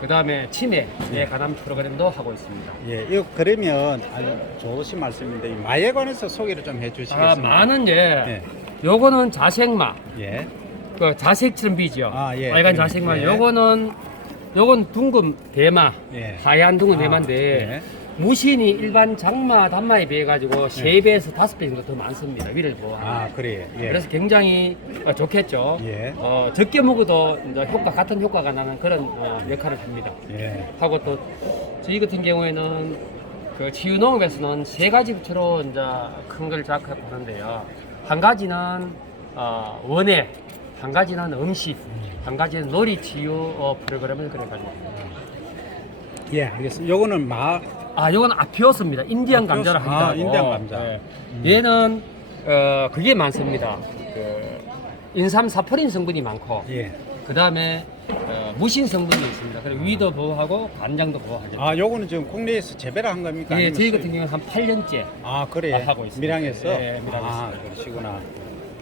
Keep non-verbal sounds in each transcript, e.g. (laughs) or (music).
그 다음에 치매에 관한 프로그램도 하고 있습니다. 예, 이거 그러면 아주 좋으신 말씀인데 이 마에 관해서 소개를 좀 해주시겠습니까? 아, 많은 예. 예, 요거는 자색마. 예, 그 자색처럼 비죠. 아, 예. 빨간 그럼, 자색마. 예. 요거는 요건 둥근 대마. 예. 하얀 둥근 아, 대마인데 예. 무신이 일반 장마, 단마에 비해 가지고 세 배에서 다섯 배 정도 더 많습니다. 위를 보아. 아, 그래, 예, 그래서 굉장히 어, 좋겠죠. 예. 어, 적게 먹어도 이제 효과 같은 효과가 나는 그런 어, 역할을 합니다. 예, 하고 또 저희 같은 경우에는 그 치유농업에서는 세 가지 부처로 이제 큰걸 장악하고 하는데요. 한 가지는 어, 원예, 한 가지는 음식, 한 가지는 놀이 치유 어, 프로그램을 그래가지고. 예, 알겠습니다. 요거는 마, 아, 이건 아피오스입니다. 인디안 아피오스. 감자를 아, 하기도 인디안 감자. 네. 음. 얘는 어, 그게 많습니다. 그 인삼 사포린 성분이 많고, 예. 그 다음에 어, 무신 성분이 있습니다. 그리고 위도 보호하고 간장도 보호하죠. 아, 요거는 지금 국내에서 재배를 한 겁니까? 예, 아니면 저희 수입? 같은 경우는 한 8년째 아, 그래. 아, 하고 있습니다. 밀양에서? 예, 밀양에서. 아, 그러시구나.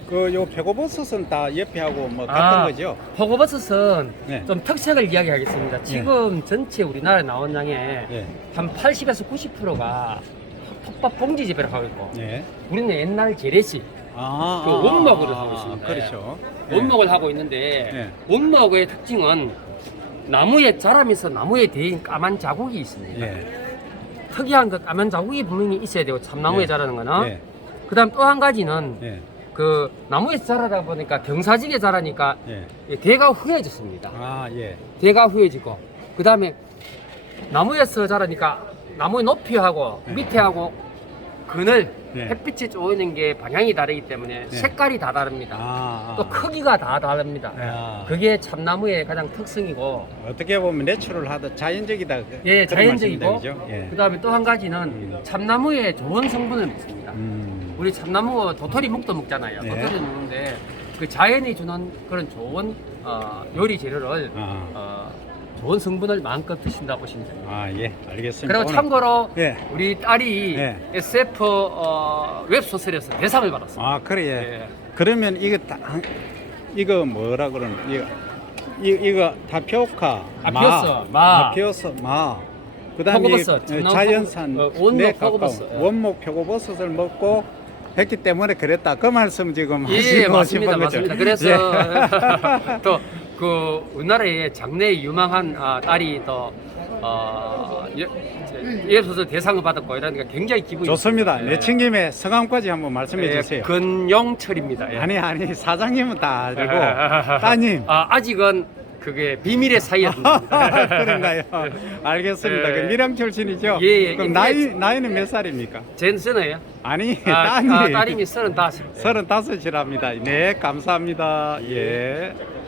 그, 요 표고버섯은 다 옆에 하고 뭐 같은 아, 거죠? 포고버섯은 네. 좀 특색을 이야기하겠습니다. 지금 전체 우리나라 나온 양의 예, 한 80에서 90%가 톱밥 봉지 재배를 하고 있고 예. 우리는 옛날 재래식 아, 그 아, 원목으로 아, 하고 있습니다. 그렇죠. 예. 원목을 하고 있는데 네. 원목의 특징은 나무에 자라면서 나무에 대인 까만 자국이 있습니다. 예. 특이한 그 까만 자국이 분명히 있어야 되고 참나무에 예. 자라는 거는 예. 그다음 또 한 가지는 예. 그 나무에서 자라다 보니까 경사지게 자라니까 예. 대가 후해졌습니다. 아, 예. 대가 후해지고 그 다음에 나무에서 자라니까 나무의 높이하고 네. 밑에하고 그늘 네. 햇빛이 쪼이는 게 방향이 다르기 때문에 네. 색깔이 다 다릅니다. 아, 아. 또 크기가 다 다릅니다. 아. 그게 참나무의 가장 특성이고 어떻게 보면 내추럴 하다 자연적이다. 그- 예 그런 자연적이고 말씀이죠? 예. 그 다음에 또 한 가지는 음. 참나무에 좋은 성분을 먹습니다. 음. 우리 참나무 도토리 묵도 먹잖아요. 네. 도토리 먹는데 그 자연이 주는 그런 좋은 어, 요리 재료를 아. 어, 좋은 성분을 마음껏 드신다 보시면 됩니다. 아, 예. 알겠습니다. 그리고 오늘- 참고로 예. 우리 딸이 예. SF 어, 웹소설에서 대상을 받았습니다. 아, 그래. 예. 예. 그러면 이거 다, 한- 이거 뭐라 그러는 이거 이, 이거 다피오카 아 피오스, 마. 다피오스 마 그 다음에 표고버섯, 이 전남 자연산 표고- 어, 원목 네, 가까운 예. 원목 표고버섯을 먹고 했기 때문에 그랬다 그 말씀 지금 예, 하시고 맞습니다, 싶은 거죠? 맞습니다. 그래서 예. (laughs) 또그 우리나라의 장래 유망한 아, 딸이 또 어, 웹소설 대상을 받았고 이러니까 굉장히 기분이 좋습니다. 좋습니다. 내친 김에 성함까지 한번 말씀해 예, 주세요. 근용철입니다. 예. 아니 아니 사장님은 다 알고 (laughs) 따님 아, 아직은 그게 비밀의 사이였습니다. (laughs) 그런가요? 알겠습니다. 예. 그 밀양 출신이죠? 예, 예. 그럼 나이 나이는 몇 살입니까? 젠스너예요? 아니 아, 따님 아, 딸님이 서른다섯. 서른다섯이랍니다. 네 감사합니다. 예.